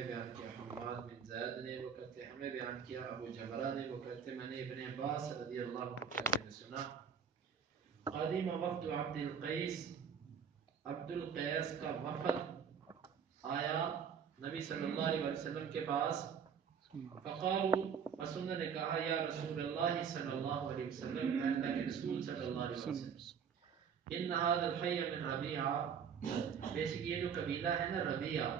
ہمیں بیان کیا حماد بن زید نے، وہ کہتے ہمیں بیان کیا ابو جبرہ نے، وہ کہتے میں نے ابن عباس رضی اللہ عنہ کہتے ہیں سنا قدیم وفد عبد القیس، عبد القیس کا وفد آیا نبی صلی اللہ علیہ وسلم کے پاس، فقالوا بس انہوں نے کہا یا رسول اللہ صلی اللہ علیہ وسلم، اللہ کے رسول صلی اللہ علیہ وسلم، ان هذا الحي من ربیعہ، بے شک یہ جو قبیلہ ہے نا ربیعہ،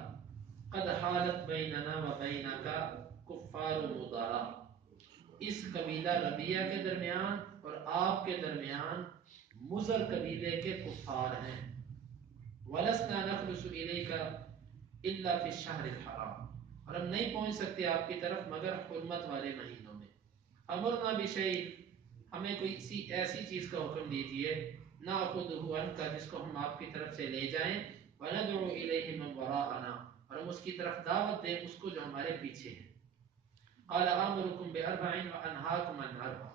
قد حالت بیننا و بینک کفار مضارہ، اس قبیلہ ربیعہ کے درمیان اور آپ کے درمیان مضر قبیلے کے کفار ہیں، ولسنا نخلص الیک الا فی الشہر الحرام، اور ہم نہیں پہنچ سکتے آپ کی طرف مگر حرمت والے مہینوں میں، امرنا بشیء، ہمیں کوئی ایسی چیز کا حکم دیجیے، ناخذہ عنک، جس کو ہم آپ کی طرف سے لے جائیں، وندعو الیہ من وراءنا، اور ہم اس کی طرف دعوت دیں اس کو جو ہمارے پیچھے ہے، قال آمرکم باربع وانہاکم عن اربع،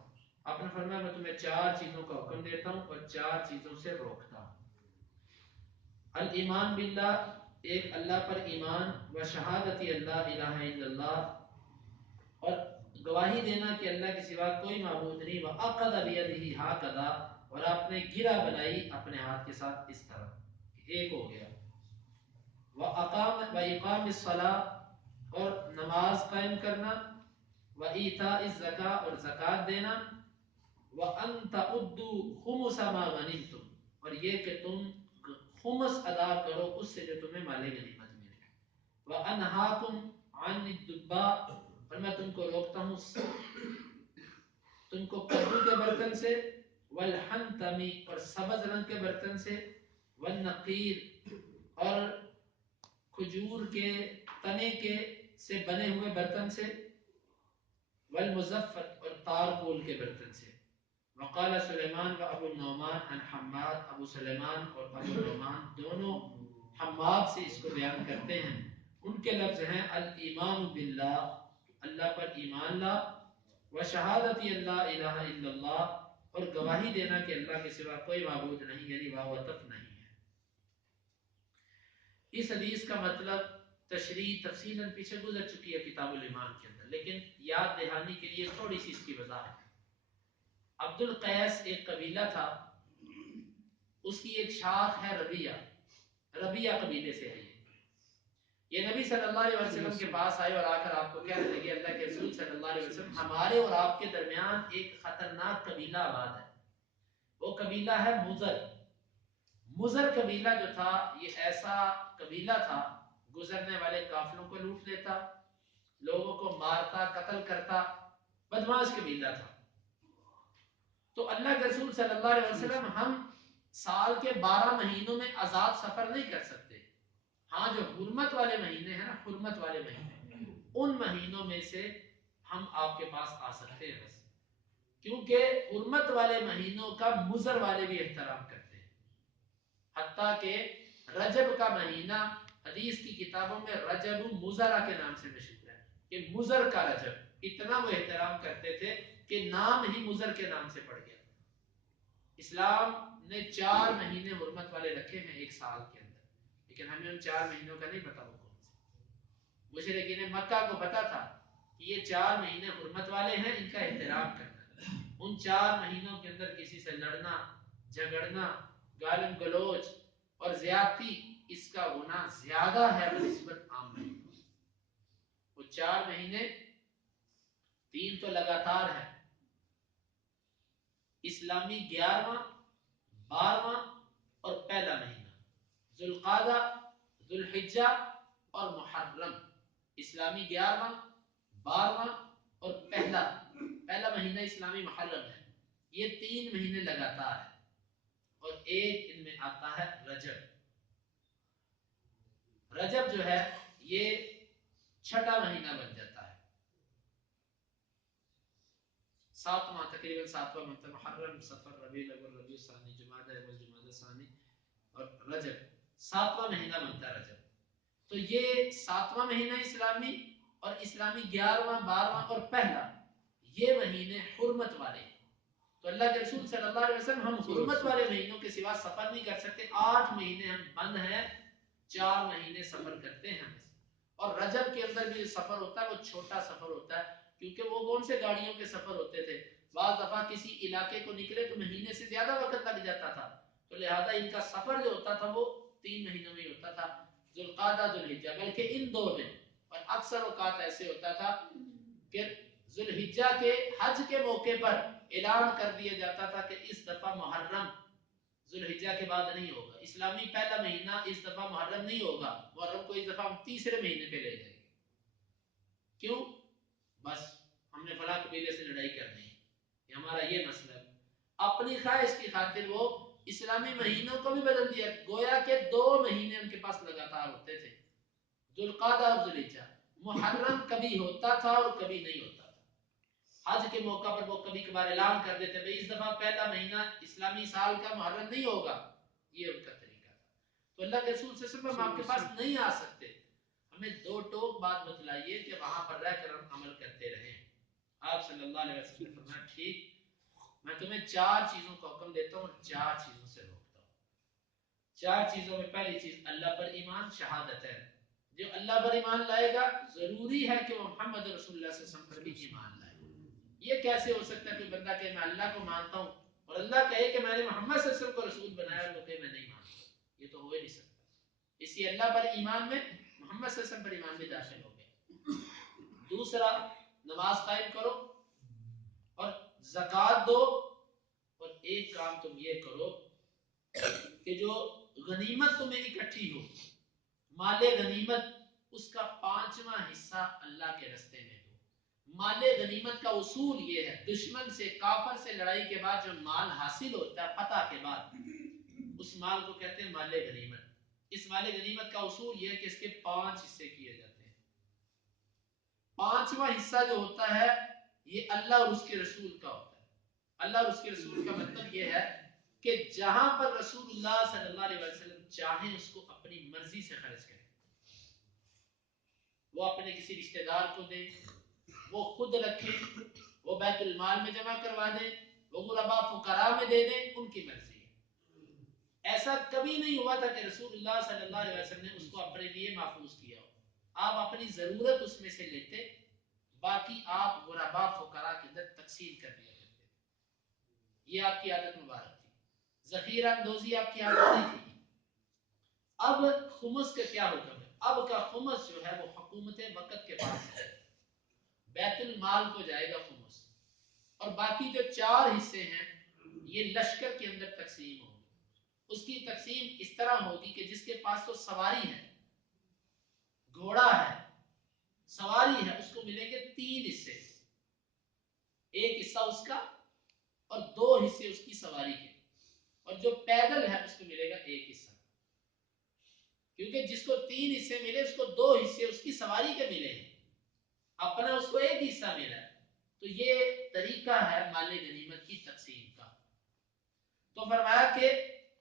آپ نے فرمایا میں تمہیں 4 چیزوں کا حکم دیتا ہوں اور 4 چیزوں سے روکتا ہوں، الایمان باللہ، ایک اللہ پر ایمان، و شہادت اللہ الہ الا اللہ، اور گواہی دینا کہ اللہ کے سوا کوئی معبود نہیں، و اخذ بیدہ ہکذا، اور آپ نے گرہ بنائی اپنے ہاتھ کے ساتھ اس طرح ایک ہو گیا، و اقام الصلاۃ، اور نماز قائم کرنا، و ایتاء الزکاۃ، اور زکات دینا، و ان تعدوا خمس ما غنمتم، اور یہ کہ تم خمس ادا کرو اس سے جو تمہیں مال غنیمت ملے، وانہاکم عن الدباء، اور میں تم کو روکتا ہوں تم کو کدو کے برتن سے، والحنتمی، اور سبز رنگ کے برتن سے، والنقیر، اور کھجور کے تنے کے سے بنے ہوئے برتن سے، والمزفت، اور تارکول کے برتن سے، وقال سلیمان و ابو النعمان عن حماد، ابو سلیمان اور ابو النعمان دونوں حماد سے اس کو بیان کرتے ہیں، ان کے لفظ ہیں الایمان باللہ، اللہ پر ایمان لا، و شہادت اللہ الہ الا اللہ، اور گواہی دینا کہ اللہ کے سوا کوئی معبود نہیں، یعنی واو وطف نہیں ہے۔ اس حدیث کا مطلب تشریح تفصیلاً پیچھے گزر چکی ہے کتاب الایمان کے اندر، لیکن یاد دہانی کے لیے تھوڑی سی اس کی وضاحت۔ عبد القیس ایک قبیلہ تھا، اس کی ایک شاخ ہے ربیعہ، ربیعہ قبیلے سے ہے یہ نبی صلی اللہ علیہ وسلم کے پاس آئے اور آ کر آپ کو کہنے لگے اللہ کے رسول صلی اللہ علیہ وسلم، ہمارے اور آپ کے درمیان ایک خطرناک قبیلہ آباد ہے، وہ قبیلہ ہے مضر۔ مضر قبیلہ جو تھا یہ ایسا قبیلہ تھا گزرنے والے قافلوں کو لوٹ لیتا، لوگوں کو مارتا، قتل کرتا، بدماش قبیلہ تھا۔ تو اللہ کے رسول صلی اللہ علیہ وسلم ہم سال کے 12 مہینوں میں آزاد سفر نہیں کر سکتے، ہاں جو حرمت والے مہینے ہیں نا، حرمت والے مہینے، ان مہینوں میں سے ہم آپ کے پاس آ سکتے ہیں بس، کیونکہ حرمت والے مہینوں کا مضر والے بھی احترام کرتے ہیں، حتیٰ کہ رجب کا مہینہ حدیث کی کتابوں میں رجب مضرہ کے نام سے مشہور ہے کہ مضر کا رجب، اتنا وہ احترام کرتے تھے کہ نام ہی مضر کے نام سے پڑ گیا۔ اسلام نے 4 مہینے حرمت والے رکھے ہیں ایک سال کے اندر، لیکن ہمیں ان 4 مہینوں کا نہیں پتا وہ کون سے۔ مشرکین مکہ کو پتا تھا کہ یہ 4 مہینے حرمت والے ہیں، ان کا احترام کرنا، ان 4 مہینوں کے اندر کسی سے لڑنا، جھگڑنا، گالم گلوچ اور زیادتی، اس کا گناہ زیادہ ہے بنسبت عام مہینوں۔ وہ 4 مہینے، 3 تو لگاتار ہے، اسلامی 11واں، 12واں اور پہلا مہینہ، ذوالقعدہ، ذوالحجہ اور محرم، اسلامی 11واں، 12واں اور پہلا مہینہ اسلامی محرم ہے، یہ 3 مہینے لگاتار ہے، اور ایک ان میں آتا ہے رجب۔ رجب جو ہے یہ 6واں مہینہ بن جاتا ہے، 7واں، تقریباً 7واں مہینہ، محرم، صفر، ربیع الاول، ربیع الثانی، جمادی اول، جمادی ثانی اور رجب، 7واں مہینہ بنتا ہے رجب۔ تو یہ 7واں مہینہ اسلامی، اور اسلامی 11واں، 12واں اور پہلا، یہ مہینے حرمت والے ہیں۔ تو اللہ کے رسول صلی اللہ علیہ وسلم ہم حرمت والے مہینوں کے سوا سفر نہیں کر سکتے، 8 مہینے ہم بند ہیں، 4 مہینے سفر کرتے ہیں بس، اور رجب کے اندر بھی جو سفر ہوتا ہے وہ چھوٹا سفر ہوتا ہے، کیونکہ وہ کون سے گاڑیوں کے سفر ہوتے تھے، بعض دفعہ کسی علاقے کو نکلے تو مہینے سے زیادہ وقت لگ جاتا تھا، تو لہذا ان کا سفر جو ہوتا تھا وہ 3 مہینوں میں ہوتا تھا، ذوالقعدہ ذوالحجہ، بلکہ ان دو میں، اور اکثر اوقات ایسے ہوتا تھا کہ ذوالحجہ کے حج کے موقع پر اعلان کر دیا جاتا تھا کہ اس دفعہ محرم ذوالحجہ کے بعد نہیں ہوگا، اسلامی پہلا مہینہ اس دفعہ محرم نہیں ہوگا، محرم کو اس دفعہ ہم تیسرے مہینے پہ لے جائیں گے، کیوں؟ بس ہم نے فلاں قبیلے سے لڑائی کرنی ہے، یہ ہمارا یہ مسئلہ ہے، اپنی خواہش کی خاطر وہ اسلامی مہینوں کو بھی بدل دیا، گویا کہ 2 مہینے ان کے پاس لگاتار ہوتے تھے، ذوالقعدہ اور ذوالحجہ، محرم کبھی ہوتا تھا اور کبھی نہیں ہوتا تھا، حج کے موقع پر وہ کبھی کبھار اعلان کر دیتے بھئی اس دفعہ پہلا مہینہ اسلامی سال کا محرم نہیں ہوگا، یہ ان کا طریقہ تھا، تو اللہ کے رسول صلی اللہ علیہ وسلم آپ کے پاس نہیں آ سکتے، ہمیں دو ٹوک بات بتلائیے کہ وہاں پر رہ کر ہم عمل کرتے رہیں، آپ صلی اللہ علیہ وسلم نے فرمایا ٹھیک، میں تمہیں 4 چیزوں کا حکم دیتا ہوں اور 4 چیزوں سے روکتا ہوں، 4 چیزوں میں پہلی چیز اللہ پر ایمان، شہادت ہے، جو اللہ پر ایمان لائے گا ضروری ہے کہ وہ محمد رسول اللہ صلی اللہ علیہ وسلم پر بھی ایمان لائے، یہ کیسے ہو سکتا ہے کوئی بندہ کہ میں اللہ کو مانتا ہوں اور اللہ کہے کہ میں نے محمد صلی اللہ علیہ وسلم کو رسول بنایا اور وہ کہے میں نہیں مانتا، یہ تو ہو ہی نہیں سکتا، اسی اللہ پر ایمان میں محمد صلی اللہ علیہ وسلم پر ایمان بھی داخل ہو گیا، دوسرا نماز قائم کرو اور زکوٰۃ دو، اور ایک کام تم یہ کرو کہ جو غنیمت تمہیں اکٹھی ہو، مال غنیمت، اس کا 5واں حصہ اللہ کے رستے میں دو، مال غنیمت کا اصول یہ ہے، دشمن سے کافر سے لڑائی کے بعد جو مال حاصل ہوتا ہے فتح کے بعد، اس مال کو کہتے ہیں مال غنیمت، اس مال غنیمت کا اصول یہ ہے کہ اس کے 5 حصے کیے جاتے ہیں، 5واں حصہ جو ہوتا ہے یہ اللہ اور اس کے رسول کا ہوتا ہے، اللہ اور اس کے رسول کا مطلب یہ ہے کہ جہاں پر رسول اللہ صلی اللہ علیہ وسلم چاہیں اس کو اپنی مرضی سے خرچ کریں، وہ اپنے کسی رشتہ دار کو دیں، وہ خود رکھیں، وہ بیت المال میں جمع کروا دیں، وہ غرباء فقراء میں دے دیں، ان کی مرضی ہے، ایسا کبھی نہیں ہوا تھا کہ رسول اللہ صلی اللہ علیہ وسلم نے اس کو اپنے لیے محفوظ کیا ہو، آپ اپنی ضرورت اس میں سے لیتے، باقی آپ غرباء فقراء کے اندر تقسیم کر دیا کرتے تھے، یہ آپ کی عادت مبارک تھی، ذخیرہ اندوزی آپ کی عادت نہیں تھی۔ اب خمس کا کیا حکم ہے؟ اب کا خمس جو ہے وہ حکومت وقت کے پاس ہے، بیت المال کو جائے گا خمس، اور باقی جو 4 حصے ہیں یہ لشکر کے اندر تقسیم ہوگی، اس کی تقسیم اس طرح ہوگی کہ جس کے پاس تو سواری ہے، گھوڑا ہے، سواری ہے، اس کو ملیں گے 3 حصے، ایک حصہ اس کا اور 2 حصے اس کی سواری کے، اور جو پیدل ہے اس کو ملے گا 1 حصہ، کیونکہ جس کو 3 حصے ملے اس کو 2 حصے اس کی سواری کے ملے ہیں، اپنا اس کو 1 حصہ ملا ہے، تو یہ طریقہ ہے مال غنیمت کی تقسیم کا، تو فرمایا کہ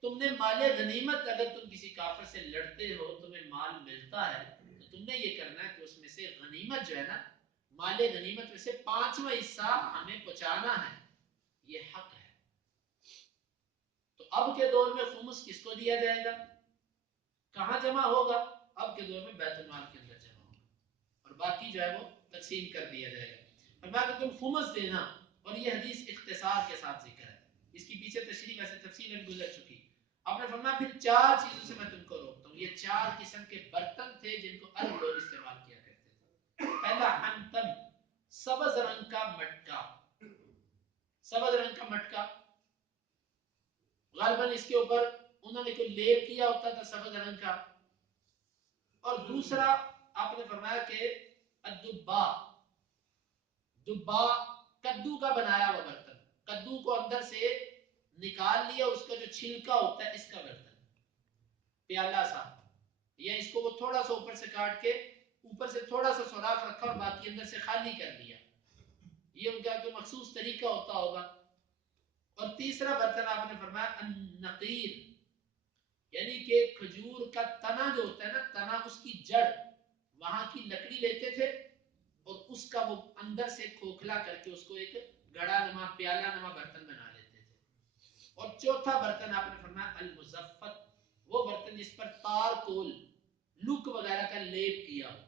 تم نے مال غنیمت، اگر تم کسی کافر سے لڑتے ہو تمہیں مال ملتا ہے تو تم نے یہ کرنا ہے کہ اس میں سے غنیمت جو ہے نا، مال غنیمت میں سے 5واں حصہ ہمیں پہنچانا ہے، یہ حق ہے، تو اب کے دور میں خمس کس کو دیا جائے گا، کہاں جمع ہوگا؟ اب کے دور میں بیت المال کے اندر جمع ہوگا، اور باقی جو ہے وہ تقسیم کر دیا جائے گا، فرمایا کہ تم خمس دینا، اور یہ حدیث اختصار کے ساتھ ذکر ہے، اس کی پیچھے تشریح ویسے تفصیل میں گزر چکی، آپ نے فرمایا پھر 4 چیزوں سے میں تم کو روکتا ہوں، یہ 4 قسم کے برتن تھے جن کو عرب لوگ استعمال کیا کرتے تھے، پہلا حنطب، سبز رنگ کا مٹکا، سبز رنگ کا مٹکا، غالباً اس کے اوپر انہوں نے کوئی لیپ کیا ہوتا تھا سبز رنگ کا، اور دوسرا آپ نے فرمایا کہ الدبا، دبا کدو کا بنایا ہوا برتن، کدو کو اندر سے نکال لیا، اس کا جو چھلکا ہوتا ہے اس کا برتن، پیالہ سا، یا اس کو وہ تھوڑا سا اوپر سے کاٹ کے اوپر سے تھوڑا سا سوراخ رکھا اور باقی اندر سے خالی کر دیا، یہ ان کا کوئی مخصوص طریقہ ہوتا ہوگا، اور تیسرا برتن آپ نے فرمایا النقیر، یعنی کہ کھجور کا تنا جو ہوتا ہے نا، تنا اس کی جڑ، وہاں کی لکڑی لیتے تھے اور اس کا وہ اندر سے کھوکھلا کر کے اس کو ایک گڑا نما، پیالہ نما برتن بنا لیتے تھے، اور چوتھا برتن آپ نے فرمایا المزفت، وہ برتن جس پر تار کول، لک وغیرہ کا لیپ کیا ہو،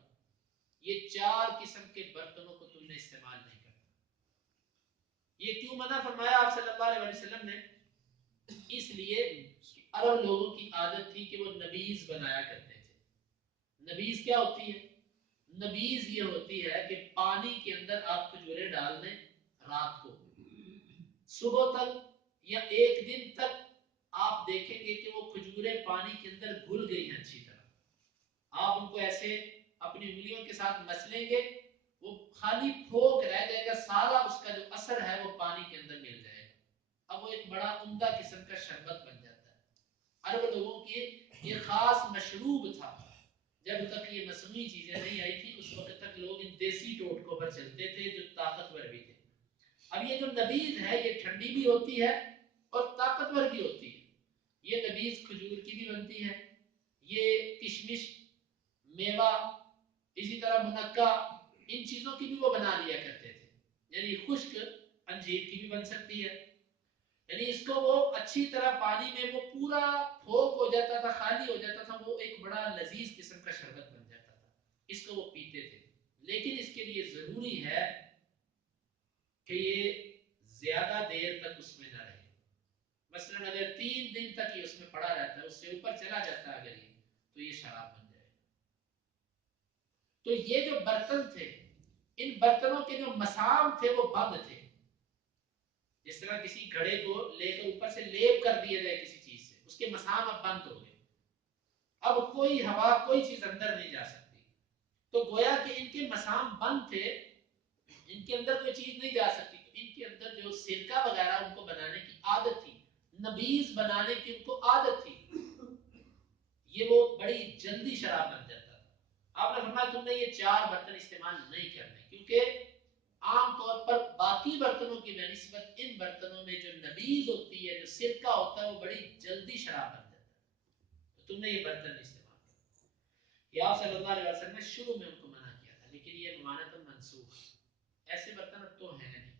یہ 4 قسم کے برتنوں کو تم نے استعمال نہیں کرنا. یہ کیوں منع فرمایا آپ صلی اللہ علیہ وسلم نے؟ اس لیے کہ عرب لوگوں کی عادت تھی کہ وہ نبیذ بنایا کرتے تھے. نبیذ کیا ہوتی ہے؟ نبیذ یہ ہوتی ہے کہ پانی کے اندر آپ کھجورے ڈال دیں رات کو، صبح تک یا ایک دن تک آپ دیکھیں گے کہ وہ کھجورے پانی کے اندر گھل گئی ہیں اچھی طرح. آپ ان کو ایسے اپنی انگلیوں کے ساتھ مسلیں گے، وہ خالی پھوک رہ جائے گا، سارا اس کا جو اثر ہے وہ پانی کے اندر مل جائے گا. اب وہ ایک بڑا عمدہ قسم کا شربت بن جاتا ہے. عرب لوگوں کی یہ خاص مشروب تھا. جب تک یہ مصنوعی چیزیں نہیں آئی تھی اس وقت تک لوگ ان دیسی ٹوٹکوں پر چلتے تھے جو طاقتور بھی تھے. اب یہ جو نبیذ ہے یہ ٹھنڈی بھی ہوتی ہے اور طاقتور بھی ہوتی ہے. یہ نبیذ کھجور کی بھی بنتی ہے، یہ کشمش، میوہ، اسی طرح منقع، ان چیزوں کی بھی وہ بنا لیا کرتے تھے. یعنی خشک انجیر کی بھی بن سکتی ہے. یعنی اس کو وہ اچھی طرح پانی میں وہ پورا پھوک ہو جاتا تھا، خالی ہو جاتا تھا، وہ ایک بڑا لذیذ قسم کا شربت بن جاتا تھا. اس کو وہ پیتے تھے. لیکن اس کے لیے ضروری ہے کہ یہ زیادہ دیر تک اس میں نہ رہے. مثلا اگر 3 دن تک یہ اس میں پڑا رہتا ہے، اس سے اوپر چلا جاتا ہے اگر یہ، تو یہ شراب بن جائے. تو یہ جو برتن تھے، ان برتنوں کے جو مسام تھے وہ بند تھے. جس طرح کسی گھڑے کو لے کر اوپر سے لیپ کر دیا جائے کسی چیز سے، اس کے مسام اب بند ہو گئے. اب کوئی ہوا، کوئی چیز اندر نہیں جا سکتی. تو گویا کہ ان کے مسام بند تھے، ان کے اندر کوئی چیز نہیں جا سکتی. تو ان کے اندر جو سرکہ وغیرہ ان کو بنانے کی عادت تھی، نبیذ بنانے کی ان کو عادت تھی، یہ وہ بڑی جلدی شراب بن جاتا تھا. آپ نے فرمایا تم نے یہ 4 برتن استعمال نہیں کرنے، کیونکہ عام طور پر باقی برتنوں کی بنسبت ان برتنوں میں جو نبیذ ہوتی ہے، جو سرکہ ہوتا ہے، وہ بڑی جلدی شراب بن جاتا ہے. تو تم نے یہ برتن نہیں استعمال کرنا. یہ آپ صلی اللہ علیہ وسلم نے شروع میں ان کو منع کیا تھا، لیکن یہ ممانت منسوخ. ایسے برتن اب تو ہیں نہیں،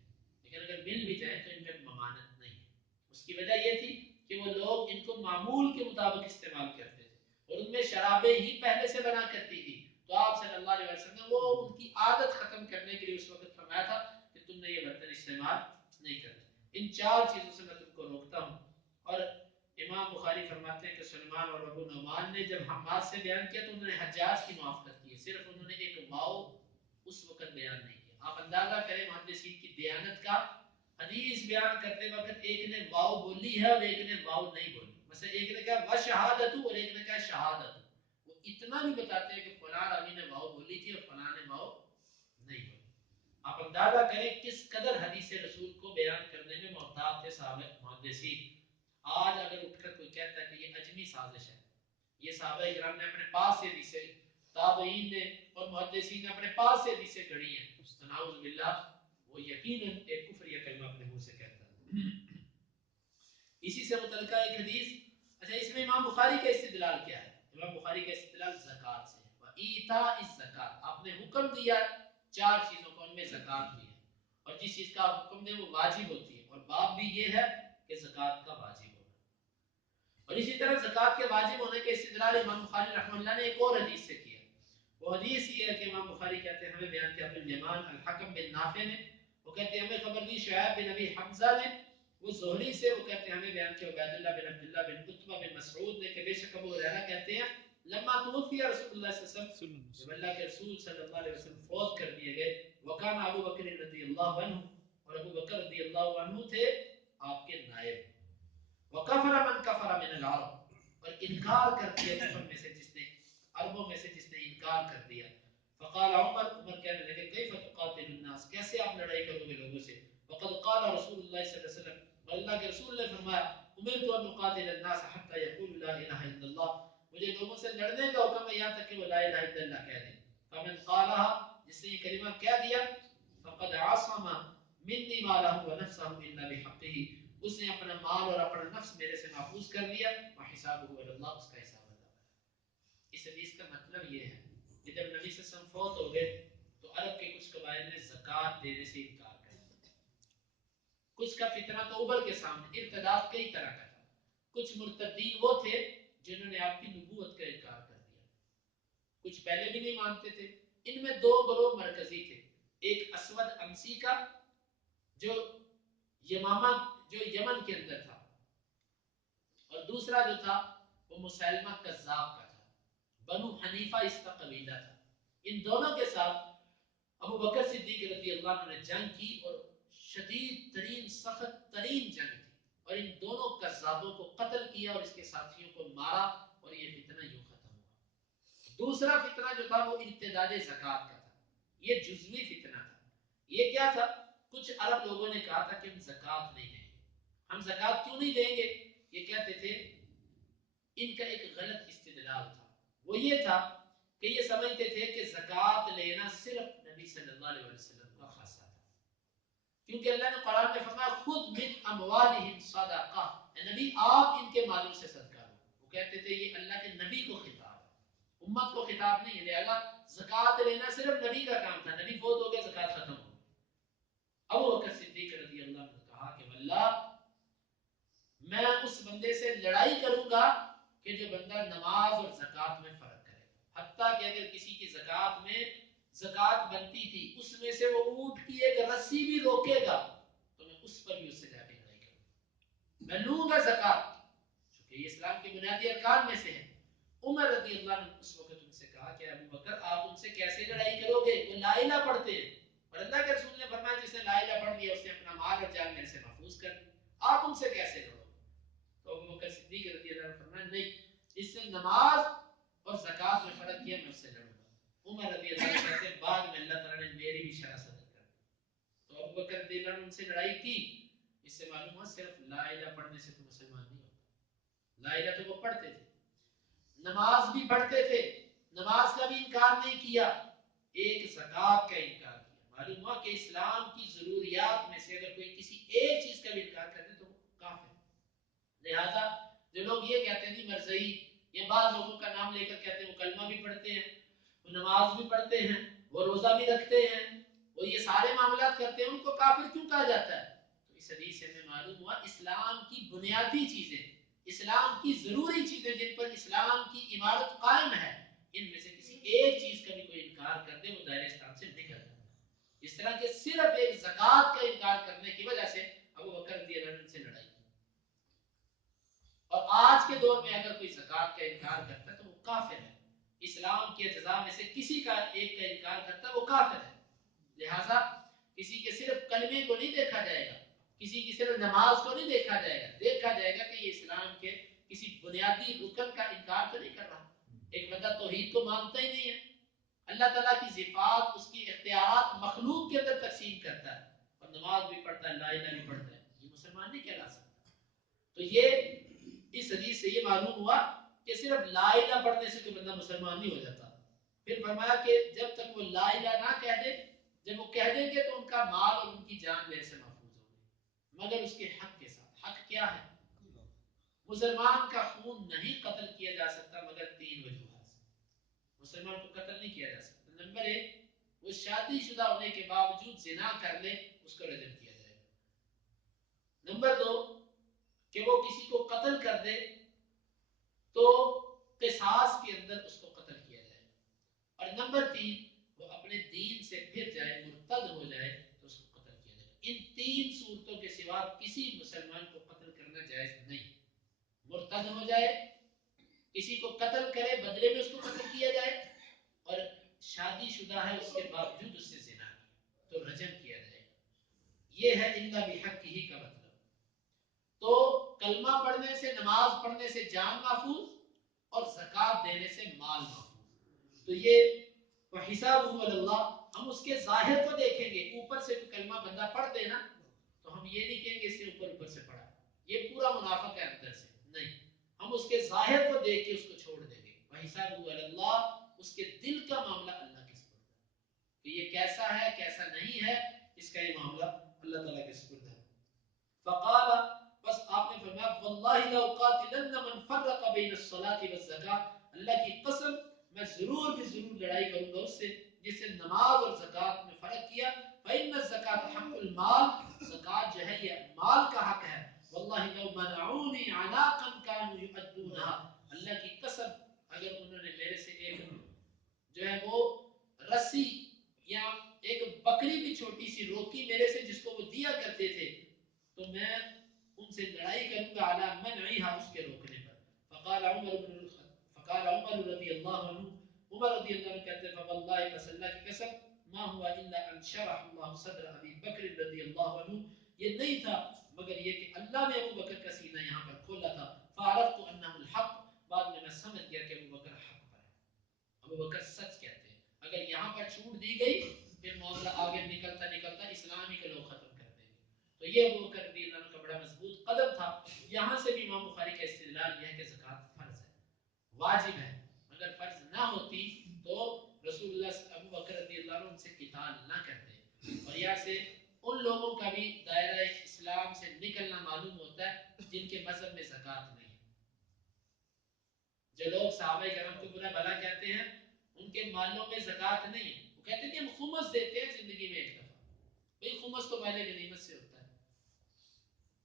لیکن اگر مل بھی جائیں تو ان میں ممانت نہیں ہے. اس کی وجہ یہ تھی کہ وہ لوگ ان کو معمول کے مطابق استعمال کرتے تھے اور ان میں شرابیں ہی پہلے سے بنا کرتی تھی. تو آپ صلی اللہ علیہ وسلم نے وہ ان کی عادت ختم کرنے کے لیے اس وقت فرمایا تھا کہ تم نے یہ برتن استعمال نہیں کرنا. ان 4 چیزوں سے میں تم کو روکتا ہوں. اور امام بخاری فرماتے ہیں کہ سلیمان اور ابو نعمان نے جب حماد سے بیان کیا تو انہوں نے حجاج کی موافقت کی، صرف انہوں نے ایک واو اس وقت بیان نہیں کیا. آپ اندازہ کریں محدثین کی دیانت کا. حدیث بیان کرتے وقت ایک نے واو بولی ہے اور ایک نے واو نہیں بولی. مثلا ایک نے کہا وشہادت اور ایک نے کہا شہادت. وہ اتنا بھی بتاتے ہیں کہ فلاں راوی نے واو بولی تھی اور فلاں نے واو نہیں بولی. آپ اندازہ کریں کس قدر حدیث رسول کو بیان کرنے میں محتاط تھے صحابہ محدثین. آج اگر اٹھ کر کوئی کہتا ہے کہ یہ اجمی سازش ہے، یہ صحابہ کرام نے اپنے پاس سے حدیثیں، تابعین نے اور محدثین نے اپنے پاس سے حدیثیں گھڑی ہیں، نعوذ باللہ، وہ یقیناً ایک کفر یا کلمہ اپنے منہ سے کہتا ہے. اسی سے متعلقہ ایک حدیث. اچھا، اس میں امام بخاری کا استدلال کیا ہے؟ امام بخاری کا استدلال زکوٰۃ سے ہے. وَإِيتَاءِ الزَّکَاۃ، آپ نے حکم دیا 4 چیزوں کا، ان میں زکوٰۃ بھی ہے. اور جس چیز کا آپ حکم دیں وہ واجب ہوتی ہے، اور باب بھی یہ ہے کہ زکوٰۃ کا واجب ہونا. اور اسی طرح زکوٰۃ کے واجب ہونے کے استدلال امام بخاری رحمہ اللہ نے ایک اور حدیث سے کیا. وہ حدیث یہ ہے کہ امام بخاری کہتے ہیں ہمیں بیان کیا ابو الیمان الحکم بن نافع نے، وہ کہتے ہیں ہمیں خبر دی شعیب بن ابی حمزہ نے، وہ زہری سے، وہ کہتے ہیں ہمیں بیان کیا عبید اللہ بن عبداللہ بن عتبہ بن مسعود نے کہ بے شک ابو ہریرہ کہتے ہیں لما توفی رسول اللہ صلی اللہ علیہ وسلم، جب اللہ کے رسول صلی اللہ علیہ وسلم فوت کر دیے گئے، وکان ابو بکر رضی اللہ عنہ، اور ابو بکر رضی اللہ عنہ تھے آپ کے نائب. وکفر من کفر من العرب، اور انکار کر دیا کفر میں سے جس نے، عربوں میں سے جس نے انکار کر دیا. فقال عمر، عمر کہنے لگے کیف تقاتل الناس، کیسے آپ لڑائی کرو گے لوگوں سے. وقد قال رسول اللہ صلی اللہ علیہ وسلم، اور اللہ کے رسول نے فرمایا امرت ان اقاتل الناس حتى يقولوا لا الہ الا اللہ، مجھے لوگوں سے لڑنے کا حکم ہے یہاں تک کہ وہ لا الہ الا اللہ کہہ دیں. فمن قالها، جس نے یہ کلمہ کہہ دیا، فقد عصم منی مالہ ونفسہ الا بحقہ، اس نے اپنا مال اور اپنا نفس میرے سے محفوظ کر لیا. وحسابہ علی اللہ، اس کا حساب اللہ ہے. اس حدیث کا مطلب یہ ہے کہ جب نبی صلی اللہ علیہ وسلم فوت ہو گئے تو عرب کے کچھ قبائل نے زکوٰۃ دینے سے انکار کر دیا. کچھ کا فتنہ تو ابھر کے سامنے، ارتداد کئی طرح کا تھا. کچھ مرتدین وہ تھے جنہوں نے آپ کی نبوت کا انکار کر دیا، کچھ پہلے بھی نہیں مانتے تھے. ان میں دو گروہ مرکزی تھے، ایک اسود امسی کا جو یمامہ جو یمن کے اندر تھا، اور دوسرا جو تھا وہ مسلمہ کذاب کا تھا، بنو حنیفہ اس کا قبیلہ تھا۔ ان دونوں کے ساتھ ابو بکر صدیق رضی اللہ عنہ نے جنگ کی، اور شدید ترین سخت ترین جنگ تھی، اور ان دونوں کذابوں کو قتل کیا اور اس کے ساتھیوں کو مارا، اور یہ فتنہ یوں ختم ہوا۔ دوسرا فتنہ جو تھا وہ ارتداد زکوٰۃ کا تھا، یہ جزوی فتنہ تھا۔ یہ کیا تھا؟ کچھ عرب لوگوں نے کہا تھا کہ ہم زکوٰۃ نہیں دیں گے۔ ہم زکوٰۃ کیوں نہیں دیں گے؟ یہ کہتے تھے، ان کا ایک غلط استدلال تھا، وہ یہ تھا کہ یہ سمجھتے تھے کہ زکوٰۃ لینا صرف نبی صلی اللہ علیہ وسلم کا خاصہ تھا، کیونکہ اللہ نے قرآن میں فرمایا خود من اموالہم صدقہ، نبی آپ ان کے مالوں سے صدقہ لو۔ وہ کہتے تھے یہ اللہ کے نبی کو خطاب ہے، امت کو خطاب نہیں ہے، لہذا زکوٰۃ لینا صرف نبی کا کام تھا، نبی فوت ہو گیا زکوٰۃ ختم ہو گئی۔ ابو بکر صدیق رضی اللہ عنہ نے کہا کہ واللہ میں اس بندے سے لڑائی کروں گا کہ جو بندہ نماز اور زکوٰۃ میں فرق کرے، حتیٰ کہ اگر کسی کی زکوٰۃ میں زکوٰۃ بنتی تھی اس میں سے وہ اونٹ کی ایک رسی بھی روکے گا تو میں اس پر بھی اس سے جا کے لڑائی کروں گا، میں لوں گا زکوٰۃ، چونکہ یہ اسلام کے بنیادی ارکان میں سے ہے۔ عمر رضی اللہ عنہ اس وقت ان سے کہا کہ ابو بکر آپ ان سے کیسے لڑائی کرو گے، وہ لا الہ پڑھتے ہیں، اور اللہ کے رسول نے فرمایا جس نے لا الہ پڑھ لیا اس نے اپنا مال اور جان میرے سے محفوظ کر لی، آپ ان سے کیسے لڑو گے؟ تو ابو بکر صدیق رضی اللہ عنہ فرمایا نہیں، اس سے نماز اور زکوٰۃ میں فرق کیا، میں اس سے لڑوں گا۔ عمر رضی اللہ عنہ کہتے ہیں بعد میں اللہ تعالیٰ نے میری بھی شرح صدر کر دی، تو ابو بکر رضی اللہ عنہ ان سے لڑائی کی۔ اس سے معلوم ہوا صرف لا الہ پڑھنے سے تو مسلمان نہیں ہوتا، لا الہ تو وہ پڑھتے تھے، نماز بھی پڑھتے تھے، نماز کا بھی انکار نہیں کیا، ایک زکوٰۃ کا انکار کیا۔ معلوم ہوا کہ اسلام کی ضروریات میں سے اگر کوئی کسی ایک چیز کا بھی انکار کر دے تو وہ کافر ہے۔ لہذا جو لوگ یہ کہتے ہیں مرزئی یا بعض لوگوں کا نام لے کر کہتے ہیں وہ کلمہ بھی پڑھتے ہیں، وہ نماز بھی پڑھتے ہیں، وہ روزہ بھی رکھتے ہیں، وہ یہ سارے معاملات کرتے ہیں، ان کو کافر کیوں کہا جاتا ہے؟ تو اس حدیث سے ہمیں معلوم ہوا اسلام کی بنیادی چیزیں، اسلام کی ضروری چیزیں جن پر اسلام کی عمارت قائم ہے، ان میں سے کسی ایک چیز کا بھی کوئی انکار کر دے وہ دائرہ اسلام سے نکل جاتا ہے۔ اس طرح کے صرف ایک زکوٰۃ کا انکار کرنے کی وجہ سے ابو بکر رضی اللہ عنہ سے لڑائی کی، اور آج کے دور میں اگر کوئی زکوٰۃ کا انکار کرتا ہے تو وہ کافر ہے، اسلام کے اجزاء میں سے کسی کا ایک کا انکار کرتا ہے وہ کافر ہے۔ لہذا کسی کے صرف کلمے کو نہیں دیکھا جائے گا، کسی کی صرف نماز کو نہیں دیکھا جائے گا، دیکھا جائے گا کہ یہ اسلام کے کسی بنیادی رکن کا انکار تو نہیں کر رہا۔ ایک بندہ توحید کو مانتا ہی نہیں ہے، اللہ تعالیٰ کی صفات اس کی اختیارات مخلوق کے اندر تقسیم کرتا ہے اور نماز بھی پڑھتا ہے، لا الہ بھی پڑھتا ہے، یہ مسلمان نہیں کہلا سکتا۔ تو یہ اس حدیث سے یہ معلوم ہوا کہ صرف لا الہ پڑھنے سے کوئی بندہ مسلمان نہیں ہو جاتا۔ پھر فرمایا کہ جب تک وہ لا الہ نہ کہہ دے، جب وہ کہہ دیں گے تو ان کا مال اور ان کی جان میرے سے محفوظ ہوگی، مگر اس کے حق کے ساتھ۔ حق کیا ہے؟ مسلمان کا خون نہیں قتل کیا جا سکتا مگر تین وجوہات سے۔ مسلمان کو قتل نہیں کیا جا سکتا۔ نمبر ایک، وہ شادی شدہ ہونے کے باوجود زنا کر لے، اس کو رجم کیا جائے گا۔ نمبر دو، کہ وہ کسی کو قتل کر دے تو قصاص کے اندر اس کو قتل کیا جائے گا۔ اور نمبر تین، وہ اپنے دین سے پھر جائے، مرتد ہو جائے تو اس کو قتل کیا جائے گا۔ ان تین صورتوں کے سوا کسی مسلمان کو قتل کرنا جائز نہیں۔ مرتد ہو جائے، کسی کو قتل کرے بدلے میں اس کو قتل کیا جائے، اور شادی شدہ ہے اس کے باوجود اس سے زنا کیا تو رجم کیا جائے گا۔ یہ ہے الا بحق ہی کا مطلب۔ تو کلمہ پڑھنے سے، نماز پڑھنے سے جان محفوظ، اور زکوٰۃ دینے سے مال محفوظ۔ تو یہ وحسابہ علی اللہ، ہم اس کے ظاہر کو دیکھیں گے۔ اوپر سے کوئی کلمہ بندہ پڑھ دے نا تو ہم یہ نہیں کہیں گے اس نے اوپر سے پڑھا، یہ پورا منافق ہے اندر سے، نہیں، ہم اس کے ظاہر کو دیکھ کے اس کو چھوڑ دیں گے۔ وحسابہ علی اللہ، اس کے دل کا معاملہ اللہ کے سپرد ہے کہ یہ کیسا ہے کیسا نہیں ہے، اس کا یہ معاملہ اللہ تعالیٰ کے سپرد ہے۔ فقال، بس آپ نے فرمایا واللہ لاقاتلن من فرق بین الصلاۃ والزکاۃ، اللہ کی قسم میں ضرور بھی ضرور لڑائی کروں گا اس سے جس نے نماز اور زکوٰۃ میں فرق کیا۔ فإن الزکاۃ حق المال، زکوٰۃ جو ہے یہ مال کا حق ہے۔ واللہ لو منعونی عناقا كانوا يؤدونها، اللہ کی قسم اگر انہوں نے میرے سے ایک جو ہے وہ رسی یا ایک بکری بھی چھوٹی سی روکی میرے سے جس کو وہ دیا کرتے تھے تو میں ان سے لڑائی کروں گا علی منعها اس کے روکنے پر. فقال عمر رضی اللہ عنہ عمر رضی اللہ عنہ کہتے ہیں فواللہ پس اللہ کی قسم ما ہوا الا ان شرح اللہ صدر ابی بکر رضی اللہ عنہ یہ نہیں تھا مگر یہ کہ اللہ نے ابو بکر کا سینہ یہاں پر کھولا تھا فعرفت انه الحق بعد میں سمجھ گیا کہ ابو بکر حق پر ہے ابو بکر سچ کہتے ہیں اگر یہاں پر چھوٹ دی گئی پھر معاملہ آگے نکلتا نکلتا اسلامی کے لوگ ختم کر دیں گے تو یہ ابو بکر رضی اللہ عنہ کا بڑا مضبوط قدم تھا یہاں سے بھی امام بخاری کا استدلال یہ ہے کہ زکوٰۃ فرض ہے واجب ہے اگر فرض نہ ہوتی تو رسول اللہ ابو بکر رضی اللہ عنہ ان سے قتال نہ کرتے اور یہاں سے ان لوگوں کا بھی دائرہ اسلام سے نکلنا معلوم ہوتا ہے جن کے مذہب میں زکوٰۃ نہیں ہے جو لوگ صحابہ کرام کو برا بھلا کہتے ہیں ان کے مالوں میں زکوٰۃ نہیں ہے وہ کہتے ہیں کہ ہم خمس دیتے ہیں زندگی میں ایک دفعہ بھئی خمس تو مال غنیمت سے ہوتا ہے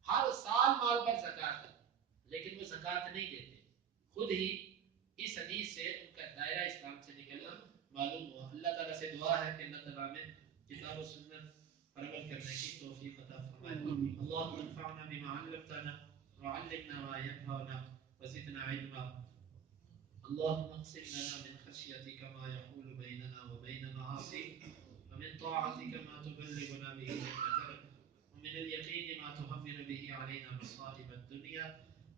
ہر سال مال پر زکوٰۃ ہے لیکن وہ زکوٰۃ نہیں دیتے خود ہی اس حدیث سے ان کا دائرہ اسلام سے نکلنا معلوم ہوا اللہ تعالیٰ سے دعا ہے کہ اللہ تعالیٰ میں کتاب و سنت پر عمل کرنے کی توفیق عطا فرمائے اللهم انفعنا بما علمتنا وعلمنا ما ينفعنا وزدنا علما اللهم اقسم لنا من خشيتك ما يحول بيننا وبين معاصيك ومن طاعتك ما تبلغنا به جنتك ومن اليقين ما تهون به علينا مصائب الدنيا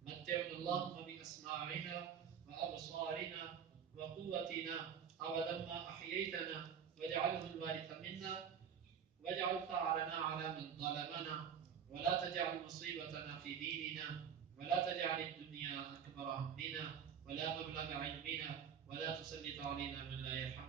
متعنا اللهم بأسماعنا وأبصارنا وقوتنا أبدا ما أحييتنا واجعله الوارث منا واجعل ثارنا على من ظلمنا ولا تجعل مصيبتنا في ديننا ولا تجعل الدنيا أكبر همنا ولا مبلغ علمنا ولا تسلط علينا من لا يرحمنا